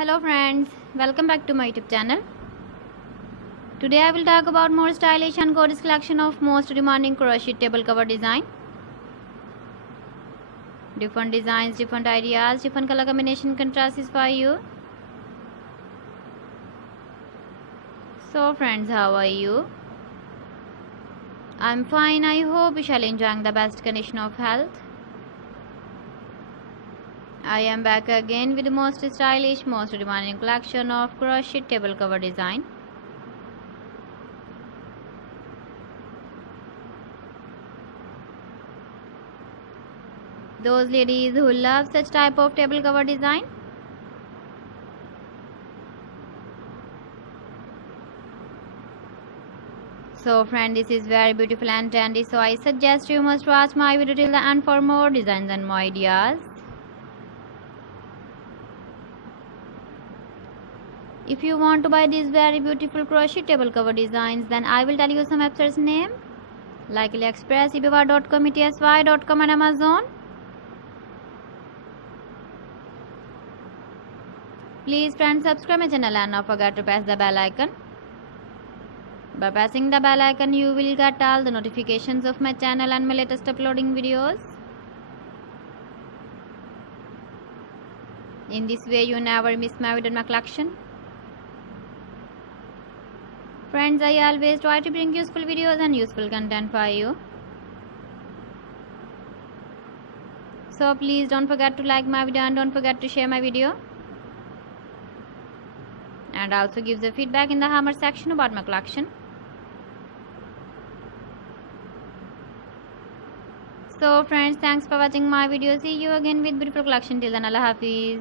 Hello friends, welcome back to my YouTube channel. Today I will talk about more stylish and gorgeous collection of most demanding crochet table cover design. Different designs, different ideas, different color combination contrasts for you. So friends, how are you? I'm fine. I hope you shall enjoying the best condition of health. I am back again with the most stylish, most demanding collection of crochet table cover design. Those ladies who love such type of table cover design, so friend, this is very beautiful and trendy, so I suggest you must watch my video till the end for more designs and more ideas. If you want to buy these very beautiful crochet table cover designs, then I will tell you some websites name like AliExpress, eBay.com, ETSY.com and Amazon. Please friends, subscribe my channel and not forget to press the bell icon. By pressing the bell icon, you will get all the notifications of my channel and my latest uploading videos. In this way, you never miss my video in my collection. Friends, I always try to bring useful videos and useful content for you. So please don't forget to like my video and don't forget to share my video. And also give the feedback in the comment section about my collection. So friends, thanks for watching my video. See you again with beautiful collection. Till then, Allah Hafiz.